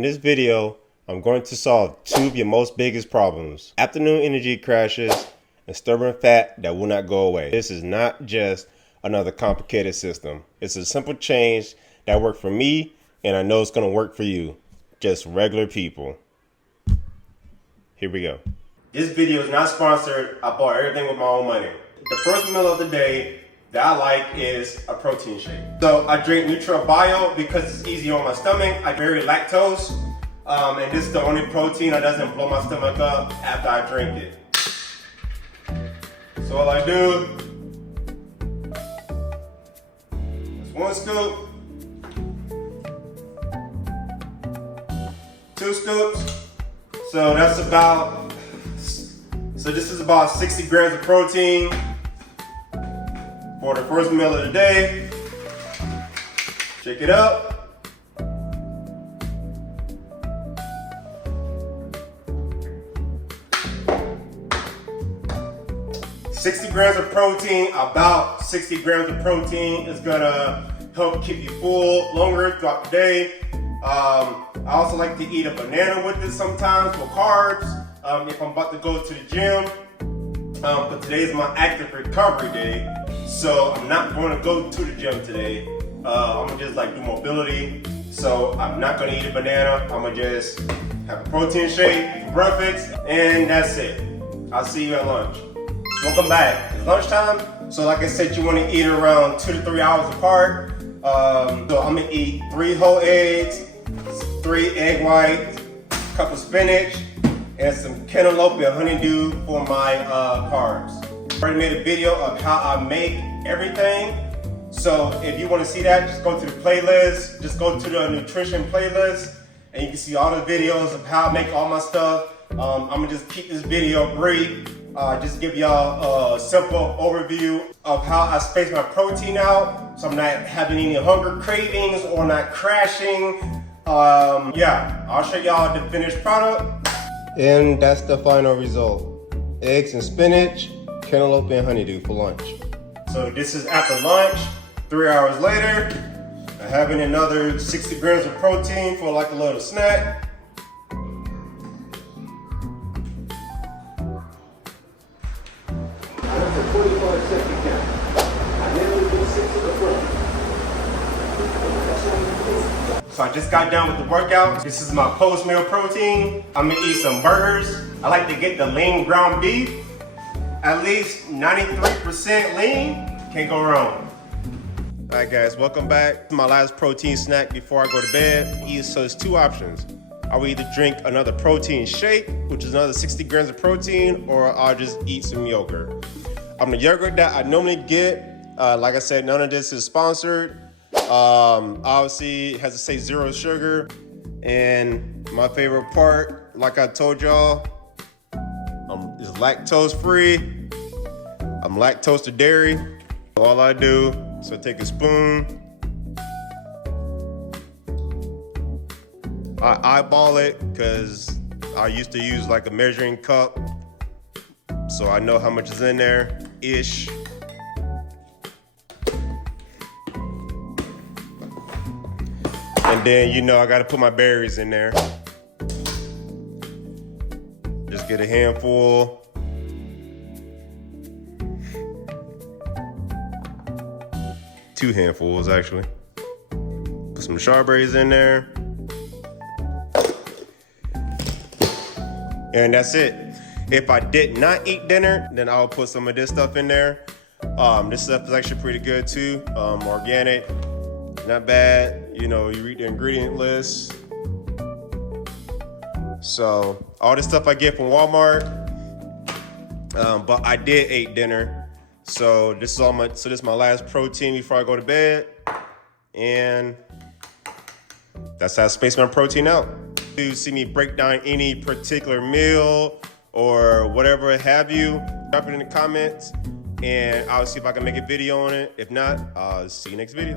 In this video, I'm going to solve two of your most biggest problems: afternoon energy crashes and stubborn fat that will not go away. This is not just another complicated system. It's a simple change that worked for me, and I know it's going to work for you. Just regular people. Here we go. This video is not sponsored. I bought everything with my own money. The first meal of the day that I like is a protein shake. So I drink NutriBio because it's easy on my stomach. I vary lactose, and this is the only protein that doesn't blow my stomach up after I drink it. So all I do is 1 scoop, 2 scoops. So that's about, this is about 60 grams of protein for the first meal of the day. Shake it up. About 60 grams of protein is gonna help keep you full longer throughout the day. I also like to eat a banana with it sometimes for carbs if I'm about to go to the gym. But today is my active recovery day, so I'm not going to go to the gym today. I'm gonna just do mobility, so I'm not gonna eat a banana. I'm gonna just have a protein shake for breakfast, and that's it. I'll see you at lunch. Welcome back. It's lunchtime, so like I said, you want to eat around 2 to 3 hours apart. So I'm gonna eat 3 whole eggs, 3 egg whites, a cup of spinach, and some cantaloupe and honeydew for my carbs. I already made a video of how I make everything. So if you want to see that, just go to the playlist. Just go to the nutrition playlist, and you can see all the videos of how I make all my stuff. I'm gonna just keep this video brief. Just give y'all a simple overview of how I space my protein out, so I'm not having any hunger cravings or not crashing. Yeah, I'll show y'all the finished product. And that's the final result. Eggs and spinach, cantaloupe and honeydew for lunch. So this is after lunch, 3 hours later. I'm having another 60 grams of protein for like a little snack. So I just got done with the workout. This is my post-meal protein. I'm gonna eat some burgers. I like to get the lean ground beef. At least 93% lean. Can't go wrong. All right guys, welcome back to my last protein snack before I go to bed. So there's 2 options. I will either drink another protein shake, which is another 60 grams of protein, or I'll just eat some yogurt. The yogurt that I normally get, like I said, none of this is sponsored. Obviously it has to say 0 sugar, and my favorite part, like I told y'all, is lactose free. I'm lactose to dairy. All I do is I take a spoon, I eyeball it because I used to use like a measuring cup, so I know how much is in there ish. And then, I gotta put my berries in there. Just get a handful. Two handfuls, actually. Put some strawberries in there. And that's it. If I did not eat dinner, then I'll put some of this stuff in there. This stuff is actually pretty good too. Organic, not bad. You read the ingredient list. So all this stuff I get from Walmart, but I did eat dinner. So this is my last protein before I go to bed, and that's how I space my protein out. If you see me break down any particular meal or whatever have you, drop it in the comments, and I'll see if I can make a video on it. If not, I'll see you next video.